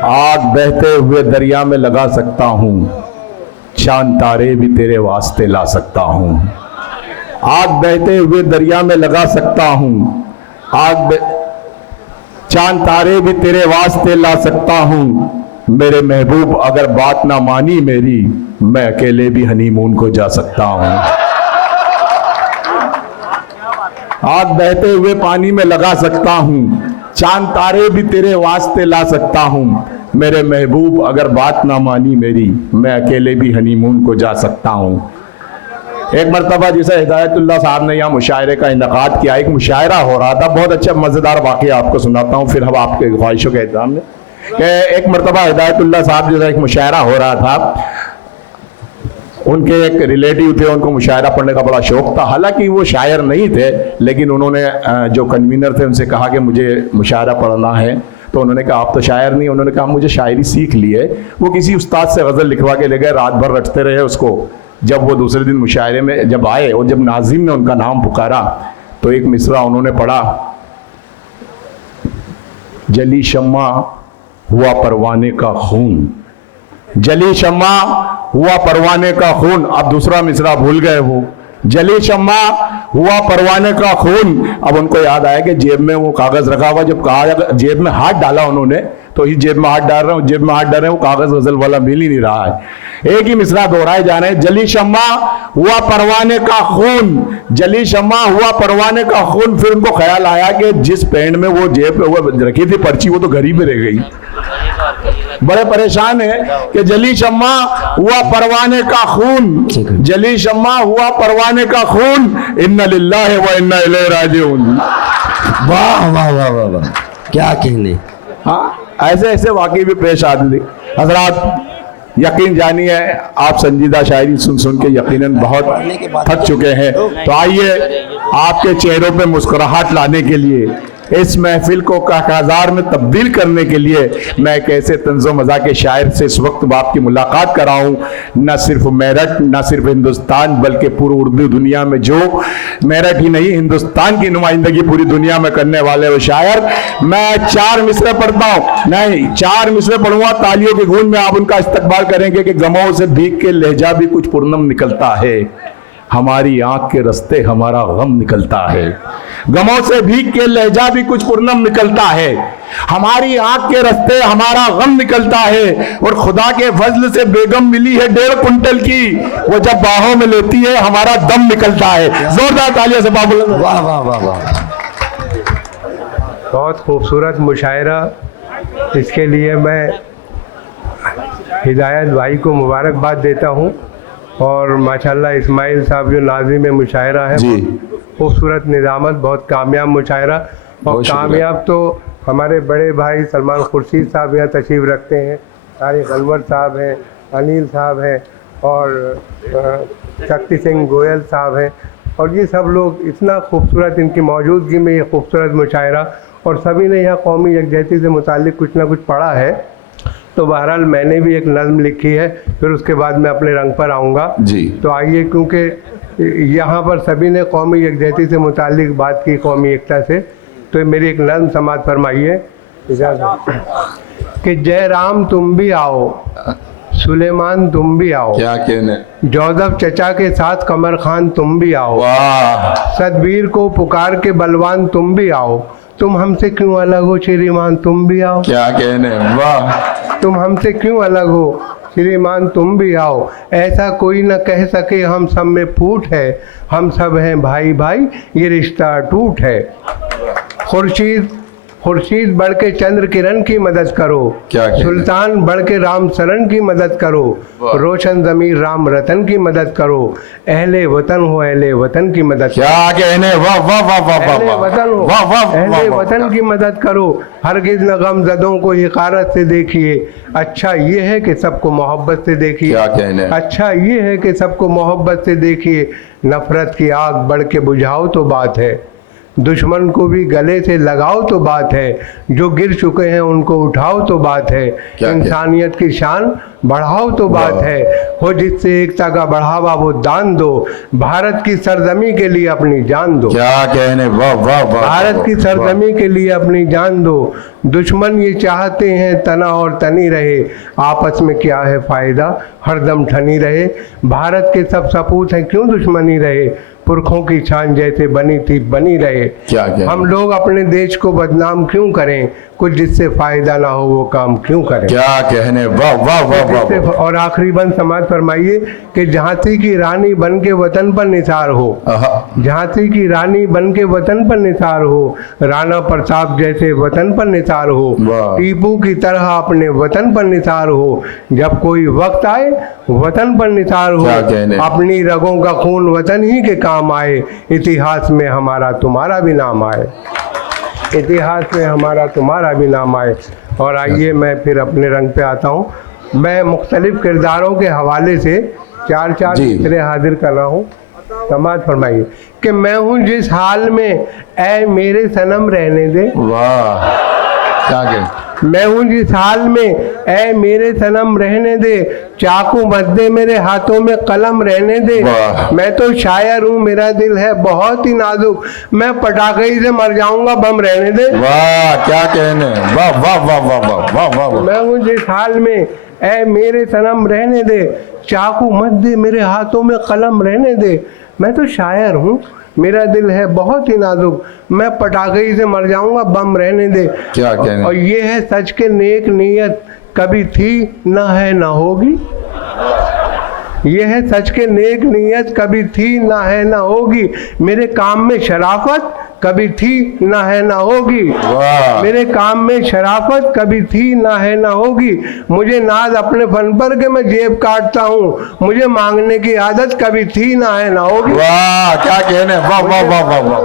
आग बहते हुए दरिया में लगा सकता हूँ, चांद तारे भी तेरे वास्ते ला सकता हूँ। आग बहते हुए दरिया में लगा सकता हूँ, चांद तारे भी तेरे वास्ते ला सकता हूँ। मेरे महबूब अगर बात ना मानी मेरी, मैं अकेले भी हनीमून को जा सकता हूँ। आग बहते हुए पानी में लगा सकता हूँ, चांद तारे भी तेरे वास्ते ला सकता हूँ। मेरे महबूब अगर बात ना मानी मेरी, मैं अकेले भी हनीमून को जा सकता हूँ। एक मरतबा जैसे हिदायतुल्लाह साहब ने यहाँ मुशायरे का इनकाद किया, एक मुशायरा हो रहा था, बहुत अच्छा मज़ेदार वाक़या आपको सुनाता हूँ, फिर हम आपके ख्वाहिशों के एहतराम में। एक मरतबा हिदायतुल्लाह साहब जैसा एक मुशायरा हो रहा था, उनके एक रिलेटिव थे, उनको मुशायरा पढ़ने का बड़ा शौक था। हालांकि वो शायर नहीं थे, लेकिन उन्होंने जो कन्वीनर थे उनसे कहा कि मुझे मुशायरा पढ़ना है। तो उन्होंने कहा आप तो शायर नहीं। उन्होंने कहा मुझे शायरी सीख ली है। वो किसी उस्ताद से गज़ल लिखवा के ले गए, रात भर रटते रहे उसको। जब वो दूसरे दिन मुशायरे में जब आए और जब नाज़िम ने उनका नाम पुकारा तो एक मिसरा उन्होंने पढ़ा, जली शम्मा हुआ परवाने का खून, जली शम्मा हुआ परवाने का खून। अब दूसरा मिसरा भूल गए वो, जली शम्मा हुआ परवाने का खून। अब उनको याद आया कि जेब में वो कागज रखा हुआ, जब कहा जेब में हाथ डाला उन्होंने तो ही जेब में हाथ डाल रहे हो, जेब में हाथ डाल रहे हैं, वो कागज गजल वाला मिल ही नहीं रहा है। एक ही मिसरा दोहराए जा रहे हैं, जली शम्मा हुआ परवाने का खून, जली शम्मा हुआ परवाने का खून। फिर उनको ख्याल आया कि जिस पैंट में वो जेब पे वो रखी थी पर्ची, वो तो घर ही पे रह गई। बड़े परेशान है कि जली शम्मा हुआ परवाने का खून, जली शम्मा हुआ परवाने का खून, इन्ना लिल्लाहि व इन्ना इलैहि राजिऊन। वाह वाह वाह वाह वाह, क्या कहने। हाँ, ऐसे ऐसे वाकई भी पेश आते थे। हजरात यकीन जानिए, आप संजीदा शायरी सुन सुन के यकीनन बहुत थक चुके हैं। तो आइए आपके चेहरों पे मुस्कुराहट लाने के लिए, इस महफिल को कहकशार में तब्दील करने के लिए मैं एक ऐसे तंज़ो मज़ा के शायर से इस वक्त आपकी मुलाकात कराऊं, न सिर्फ मेरठ, न सिर्फ हिंदुस्तान, बल्कि पूरी उर्दू दुनिया में जो मेरठ ही नहीं हिंदुस्तान की नुमाइंदगी पूरी दुनिया में करने वाले वो शायर। मैं 4 मिसरे पढ़ता हूँ, नहीं 4 मिसरे पढ़ूंगा, तालियों की गूंज में आप उनका इस्तकबाल करेंगे कि गमों से भीग के लहजा भी कुछ पुरनम निकलता है, हमारी आंख के रास्ते हमारा गम निकलता है। गमों से भीग के लहजा भी कुछ पुरनम निकलता है, हमारी आंख के रास्ते हमारा गम निकलता है। और खुदा के फजल से बेगम मिली है 1.5 कुंटल की, वो जब बाहों में लेती है हमारा दम निकलता है। जोरदार तालियां से बाबुल। वाह वाह वाह वाह, बहुत खूबसूरत मुशायरा। इसके लिए मैं हिदायत भाई को मुबारकबाद देता हूँ। और माशाल्लाह इस्माइल साहब जो नाज़िम मुशायरा है, खूबसूरत निज़ामत, बहुत कामयाब मुशायरा। और कामयाब तो हमारे बड़े भाई सलमान खुर्शीद साहब यहाँ तशरीफ़ रखते हैं, तारिक अनवर साहब हैं, अनिल साहब हैं और शक्ति सिंह गोयल साहब हैं। और ये सब लोग इतना खूबसूरत, इनकी मौजूदगी में ये खूबसूरत मुशायरा, और सभी ने यहाँ कौमी यकजहती से मुताल्लिक़ कुछ ना कुछ पढ़ा है। तो बहरहाल मैंने भी एक नज़्म लिखी है, फिर उसके बाद मैं अपने रंग पर आऊँगा जी। तो आइए, क्योंकि यहाँ पर सभी ने कौमी यकजहती से मुताल्लिक़ बात की, कौमी एकता से, तो मेरी एक नज़्म समाअत फरमाइए कि जय राम तुम भी आओ, सुलेमान तुम भी आओ, क्या कहने, जोसेफ चचा के साथ कमर खान तुम भी आओ, सदबीर को पुकार के बलवान तुम भी आओ, तुम हमसे क्यों अलग हो श्रीमान तुम भी आओ, क्या कहने, वाह, तुम हमसे क्यों अलग हो श्रीमान तुम भी आओ, ऐसा कोई न कह सके हम सब में फूट है, हम सब हैं भाई भाई ये रिश्ता अटूट है। खुर्शीद बढ़ के चंद्र किरण की मदद करो, सुल्तान बढ़ के राम शरण की मदद करो, रोशन ज़मीर राम रतन की मदद करो, अहले वतन हो अहले वतन की मदद, क्या कहने, वाह वाह वाह वाह, अहले वतन हो अहले वतन की मदद करो, हरगिज़ न गम ज़दों को हिकारत से देखिए, अच्छा ये है कि सबको मोहब्बत से देखिए, क्या कहने, अच्छा ये है कि सबको मोहब्बत से देखिए, नफरत की आग बढ़ के बुझाओ तो बात है, दुश्मन को भी गले से लगाओ तो बात है, जो गिर चुके हैं उनको उठाओ तो बात है, क्या? इंसानियत की शान बढ़ाओ तो बात है, हो जिससे एकता का बढ़ावा वो दान दो, भारत की सरजमी के लिए अपनी जान दो। क्या कहने, वाह वाह वाह। भारत की सरजमी के लिए अपनी जान दो। दुश्मन ये चाहते हैं तना और तनी रहे, आपस में क्या है फायदा, हरदम ठनी रहे। भारत के सब सपूत हैं क्यों दुश्मनी रहे, पुरखों की शान जैसे बनी थी बनी रहे। क्या कहने? हम लोग अपने देश को बदनाम क्यों करें, कुछ जिससे फायदा ना हो वो काम क्यों करें। क्या कहने, वाह वाह वाह वाह। और आखिरी बंद समाज फरमाइए कि झांसी की रानी बन के वतन पर निसार हो, झांसी की रानी बन के वतन पर निसार हो, राणा प्रताप जैसे वतन पर निसार हो, टीपू की तरह अपने वतन पर निसार हो, जब कोई वक्त आए वतन पर निसार हो, अपनी रगों का खून वतन ही के काम आए, इतिहास में हमारा तुम्हारा भी नाम आए, इतिहास में हमारा तुम्हारा भी नाम आए। और आइए मैं फिर अपने रंग पे आता हूँ। मैं मुख्तलिफ किरदारों के हवाले से चार चित्रे हाजिर कर रहा हूँ। समाज फरमाइए कि मैं हूँ जिस हाल में ऐ मेरे सनम रहने दे। वाह, क्या कह, मैं हूँ जिस हाल में ऐ मेरे सनम रहने दे, चाकू मत दे मेरे हाथों में कलम रहने दे। मैं तो शायर हूँ मेरा दिल है बहुत ही नाजुक, मैं पटाखे ही से मर जाऊंगा बम रहने दे। वाह, क्या कहने, वाह वाह वाह वाह वाह वाह वाह। मैं हूँ जिस हाल में ऐ मेरे सनम रहने दे, चाकू मत दे मेरे हाथों में कलम रहने दे। मैं तो शायर हूँ मेरा दिल है बहुत ही नाजुक, मैं पटाखे ही से मर जाऊंगा बम रहने दे। क्या कहने? और ये है सच के नेक नीयत कभी थी ना है ना होगी, ये है सच के नेक नीयत कभी थी ना है ना होगी, मेरे काम में शराफत कभी थी ना है ना होगी, मेरे काम में शराफत कभी थी ना है ना होगी। मुझे नाज अपने फन पर के मैं जेब काटता हूँ, मुझे मांगने की आदत कभी थी ना है ना होगी। वाह, क्या कहने, वाह वाह वाह वाह वाह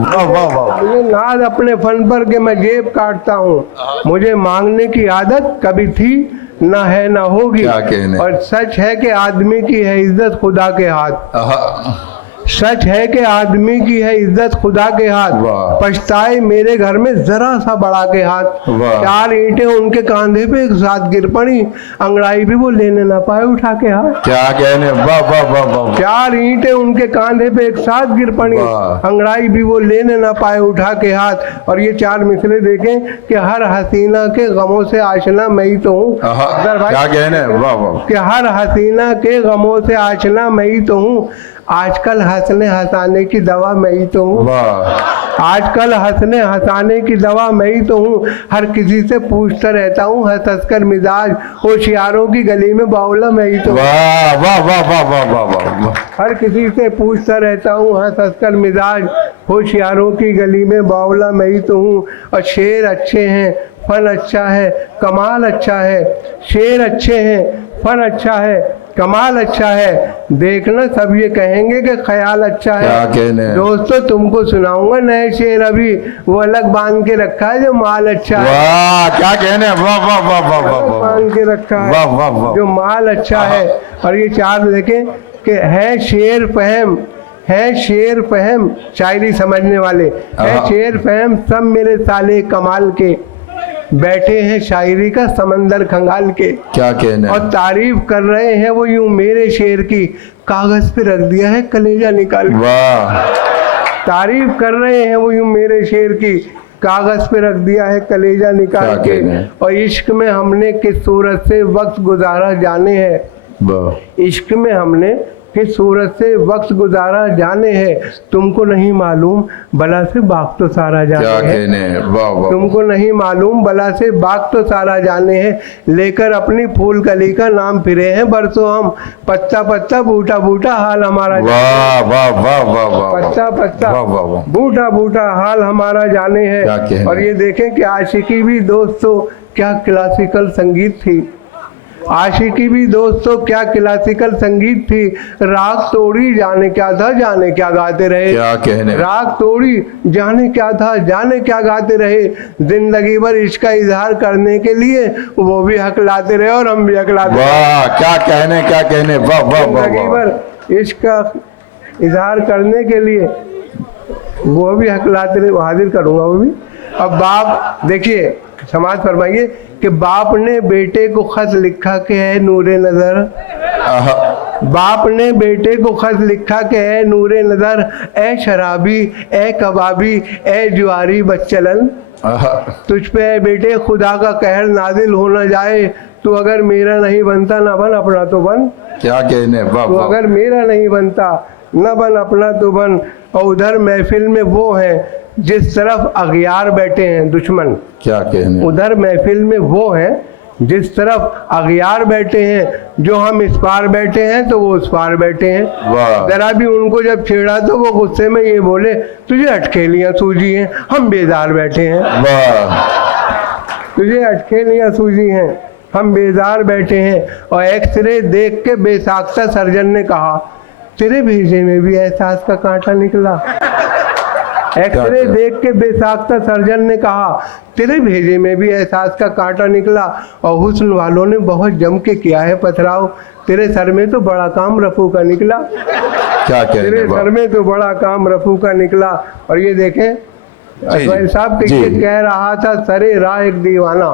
वाह वाह वाह। मुझे नाज अपने फन पर के मैं जेब काटता हूँ, मुझे मांगने की आदत कभी थी ना है ना होगी। और सच है कि आदमी की है इज्जत खुदा के हाथ, सच है कि आदमी की है इज्जत खुदा के हाथ, पछताए मेरे घर में जरा सा बड़ा के हाथ, चार ईंटें उनके कांधे पे एक साथ गिर पड़ी, अंगड़ाई भी वो लेने ना पाए उठा के हाथ। क्या कहने, वाह वाह वाह वाह। चार ईंटें उनके कांधे पे एक साथ गिर पड़ी, अंगड़ाई भी वो लेने ना पाए उठा के हाथ। और ये चार मिसरे देखें कि हर हसीना के गमों से आशना मैं ही तो हूँ। क्या कहने, वाह वाह। कि हर हसीना के गमों से आशना मैं ही तो हूँ, आजकल हंसने हंसाने की दवा मैं ही तो हूँ, आजकल हंसने हंसाने की दवा मैं ही तो हूँ। हर किसी से पूछता रहता हूँ हंस हंस कर मिजाज, होशियारों की गली में बावला मैं ही तो हूँ। वाह वाह वाह वाह वाह वाह वाह। हर किसी से पूछता रहता हूँ हंस हंस कर मिजाज, होशियारों की गली में बावला मैं ही तो हूँ। और शेर अच्छे हैं फन अच्छा है कमाल अच्छा है, शेर अच्छे हैं फन अच्छा है कमाल अच्छा है, देखना सब ये कहेंगे कि ख्याल अच्छा है। दोस्तों तुमको सुनाऊंगा नए शेर अभी, वो अलग बांध के रखा है जो माल अच्छा है। वाह, क्या कहने, वाह वाह वाह वाह वाह। बांध के रखा है वाह वाह वाह जो माल अच्छा है। और ये चार देखें कि है शेर फहम, है शेर फहम शायरी समझने वाले, है शेर फहम सब मेरे साले कमाल के, बैठे हैं शायरी का समंदर खंगाल के। क्या कहना, और तारीफ कर रहे हैं वो यूं मेरे शेर की, कागज पे रख दिया है कलेजा निकाल के। वाह, तारीफ कर रहे हैं वो यूं मेरे शेर की, कागज पे रख दिया है कलेजा निकाल के। और इश्क में हमने किस सूरत से वक्त गुजारा जाने हैं, इश्क में हमने किस सूरत से वक्त गुजारा जाने हैं, तुमको नहीं मालूम बला से बाग तो सारा जाने है। तुमको नहीं मालूम बला से बाग तो सारा जाने हैं, लेकर अपनी फूल कली का नाम फिरे हैं बरसों हम, पत्ता पत्ता बूटा बूटा हाल हमारा, पत्ता पत्ता बूटा बूटा हाल हमारा जाने हैं। और ये देखें कि आशिकी भी दोस्तों क्या क्लासिकल संगीत थी, आशिकी भी दोस्तों क्या क्लासिकल संगीत थी, राग तोड़ी जाने क्या था जाने क्या गाते रहे। क्या कहने, राग तोड़ी जाने क्या था जाने क्या गाते रहे, जिंदगी भर इश्क का इजहार करने के लिए वो भी हक लाते रहे और हम भी हक लाते रहे। वाह, क्या कहने, क्या कहने, वाह वाह वाह। जिंदगी भर इश्क का इजहार करने के लिए वो भी हकलाते हाजिर करूंगा वो भी। अब बाप देखिए, समाज फरमाइए कि बाप ने बेटे को खत लिखा के है नूरे नजर, बाप ने बेटे को खत लिखा के है नूरे नजर, ए शराबी ए कबाबी ए जुआरी बच्चलन, तुझ पे है बेटे खुदा का कहर नाजिल हो न जाए, तू अगर मेरा नहीं बनता ना बन अपना तो बन। क्या कहने, तू अगर मेरा नहीं बनता न बन अपना तो बन। और उधर महफिल में वो है जिस तरफ अगियार बैठे हैं दुश्मन, क्या कहने, उधर महफिल में वो हैं जिस तरफ अगियार बैठे हैं, जो हम इस पार बैठे हैं तो वो उस पार बैठे हैं। वाह। जरा भी उनको जब छेड़ा तो वो गुस्से में ये बोले तुझे अटखेलियां सूझी हैं, हम बेजार बैठे हैं। वाह, तुझे अटखेलियां सूझी हैं, हम बेजार बैठे हैं। और एक्सरे देख के बेसाख्ता सर्जन ने कहा तेरे भेजे में भी एहसास का कांटा निकला। एक्सरे देख के बेसाख्ता सर्जन ने कहा तेरे भेजे में भी एहसास का कांटा निकला। और हुस्न वालों ने बहुत जम के किया है पथराव, तेरे सर में तो बड़ा काम रफू का निकला। क्या कहने, तेरे सर में तो बड़ा काम रफू का निकला। और ये देखें असवाइल साहब के ये कह रहा था सरे राह एक दीवाना,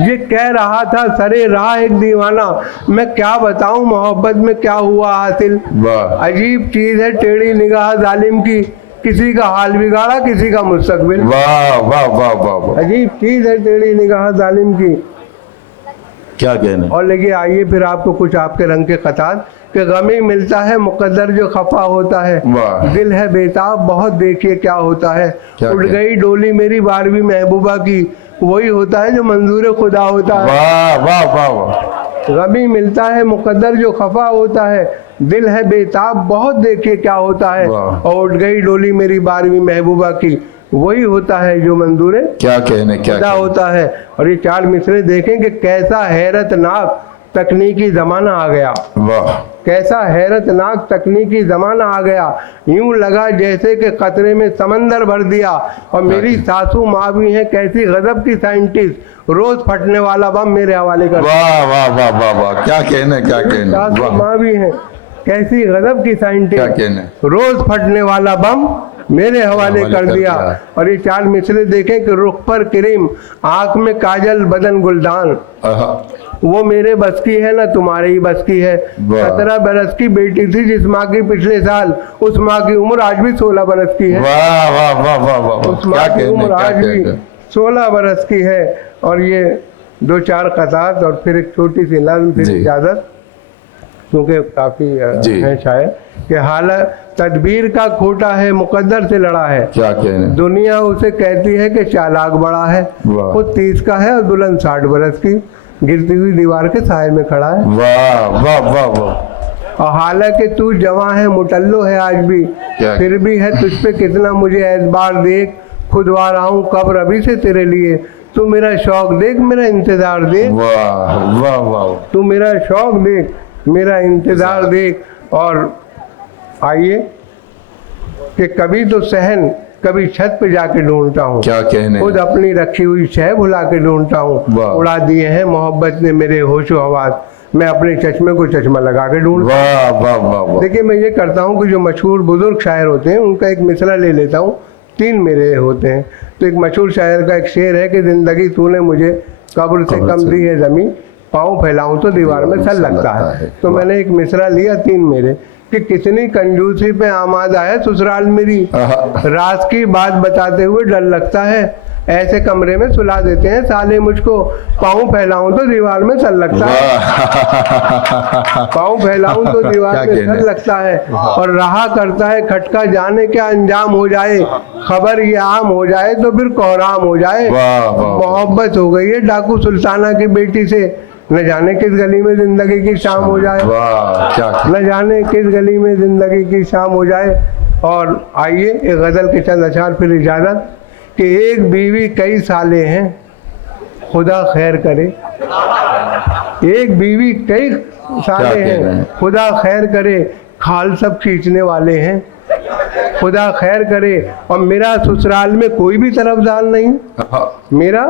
ये कह रहा था सरे राह एक दीवाना, मैं क्या बताऊं मोहब्बत में क्या हुआ हासिल। अजीब चीज है टेढ़ी निगाह जालिम की, किसी का हाल बिगाड़ा किसी का मुस्तकबिल। वाह वाह वाह वाह, अजीब चीज है टेढ़ी निगाह जालिम की। क्या कहने। और लेकिन आइए फिर आपको कुछ आपके रंग के खतात कि गमी मिलता है मुकद्दर जो खफा होता है, दिल है बेताब बहुत देखिए क्या होता है। उड़ गई डोली मेरी 12वीं महबूबा की, वही होता है जो मंजूर खुदा होता है। वाह वाह वाह वाह, गमी मिलता है मुकद्दर जो खफा होता है, दिल है बेताब बहुत देखिए क्या होता है। और उड़ गई डोली मेरी 12वीं महबूबा की, वही होता है जो मंजूर क्या कहने, क्या खुदा होता है। और ये 4 मिसरे देखें कि कैसा हैरतनाक तकनीकी जमाना आ गया। वाह, कैसा हैरतनाक तकनीकी जमाना आ गया, यूं लगा जैसे कि खतरे में समंदर भर दिया। और मेरी सासू माँ भी हैं कैसी गजब की साइंटिस्ट, रोज फटने वाला बम मेरे हवाले कर। वाह वाह वाह वाह वाह, क्या कहने, क्या कहने। सासू माँ भी हैं कैसी गजब की साइंटिस्ट, क्या कहने, रोज फटने वाला बम मेरे हवाले कर दिया। और ये 4 मिसरे देखें कि रुख पर क्रीम, आंख में काजल, बदन गुलदान, वो मेरे बस की है ना तुम्हारे ही बस की है। 17 बरस की बेटी थी जिस माँ की पिछले साल, उस माँ की उम्र आज भी 16 बरस की है। वाह वाह वाह वाह वाह, उस माँ की उम्र आज भी 16 बरस की है। और ये 2-4 खतात और फिर एक छोटी सी नज़्म, फिर इजाजत, क्योंकि काफी है शायद कि हालत तदबीर का खोटा है मुकद्दर से लड़ा है। क्या कहने, दुनिया उसे कहती है कि चालाक बड़ा है, खुद 30 का है और दुल्हन 60 बरस की, गिरती हुई दीवार के साए में खड़ा है। वाह वाह वाह वाह। और हालांकि तू जवां है मुटल्लो है आज भी, फिर भी है तुझ पे कितना मुझे एतबार, देख खुदवा रहा हूँ कब्र अभी से तेरे लिए, तू मेरा शौक देख मेरा इंतजार देख। वाह वाह वाह, तू मेरा शौक देख मेरा इंतजार देख। और आइए कि कभी तो सहन कभी छत पे जाके ढूंढता हूँ, क्या कहने, खुद अपनी रखी हुई शह भुला के ढूंढता हूँ। उड़ा दिए हैं मोहब्बत ने मेरे होशो हवास, मैं अपने चश्मे को चश्मा लगा के ढूंढता हूँ। वाह वाह वाह वाह। देखिए मैं ये करता हूँ कि जो मशहूर बुजुर्ग शायर होते हैं उनका एक मिसरा ले लेता हूँ, 3 मेरे होते हैं। तो एक मशहूर शायर का एक शेर है कि जिंदगी तूने मुझे कब्र से कम दी है ज़मीं, पाँव फैलाऊं तो दीवार में सर लगता है। तो मैंने एक मिसरा लिया 3 मेरे कि कितनी कंजूसी पे आमादा है ससुराल मेरी, राज की बात बताते हुए डर लगता है, ऐसे कमरे में सुला देते हैं साले मुझको, पाँव फैलाऊं तो दीवार में सर लगता है, पाँव फैलाऊं तो दीवार में सर लगता है। और रहा करता है खटका जाने क्या अंजाम हो जाए, खबर ये आम हो जाए तो फिर कोहराम हो जाए। मोहब्बत हो गई है डाकू सुल्ताना की बेटी से, न जाने किस गली में जिंदगी की शाम हो जाए, न जाने किस गली में जिंदगी की शाम हो जाए। और आइए एक गज़ल के चंद अशार फिर इजाज़त कि एक बीवी कई साले हैं खुदा खैर करे, एक बीवी कई साले हैं खुदा खैर करे, खाल सब खींचने वाले हैं, खुदा खैर करे। और मेरा ससुराल में कोई भी तरफदार नहीं, मेरा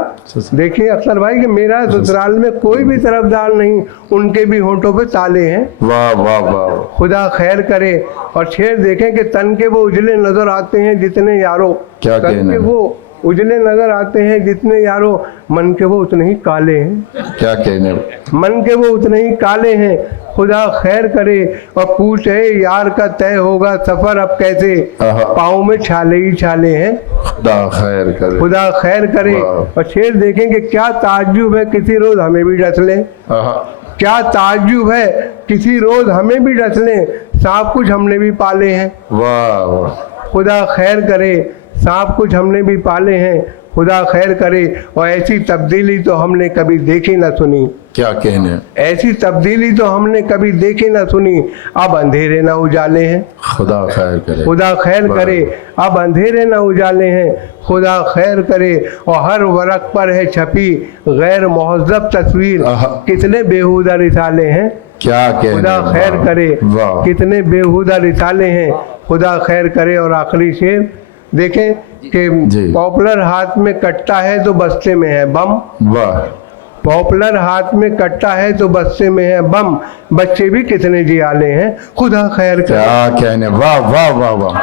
देखिए अख्तर भाई कि मेरा ससुराल में कोई भी तरफदार नहीं, उनके भी होंठों पे ताले हैं। वाह वाह वाह। खुदा खैर करे। और शेर देखें कि तन के वो उजले नजर आते हैं जितने यारों, क्या तन कहना के है? वो उजले नजर आते हैं जितने यारों, मन के वो उतने ही काले हैं। क्या कहने, मन के वो उतने ही काले हैं। खुदा खैर करे। और पूछे यार का तय होगा सफर अब कैसे, पाँव में छाले ही छाले हैं। खुदा खैर करे। खुदा खैर करे। और शेर देखेंगे क्या ताज्जुब है किसी रोज हमें भी डस ले, क्या ताज्जुब है किसी रोज हमें भी डस ले, सब कुछ हमने भी पाले हैं। वाह वाह। खुदा खैर करे। सब कुछ हमने भी पाले हैं। खुदा खैर करे। और ऐसी तब्दीली तो हमने कभी देखी ना सुनी, क्या कहने, ऐसी तब्दीली तो हमने कभी देखी ना सुनी, अब अंधेरे ना उजाले हैं। खुदा खैर करे। खुदा खैर करे। अब अंधेरे ना उजाले हैं। खुदा खैर करे। और हर वरक पर है छपी गैर महज़्ज़ब तस्वीर, कितने बेहुदा रिसाले हैं। क्या कहने, खुदा खैर करे। वाह। कितने बेहुदा रिसाले हैं। खुदा खैर करे। और आखिरी शेर देखें कि पॉपुलर हाथ में कटता है तो बस्ते में है बम। वाह। पॉपुलर हाथ में कटता है तो बस्ते में है बम, बच्चे भी कितने जियाले हैं। खुदा खैर करे। क्या कहने, वाह वाह वाह वाह।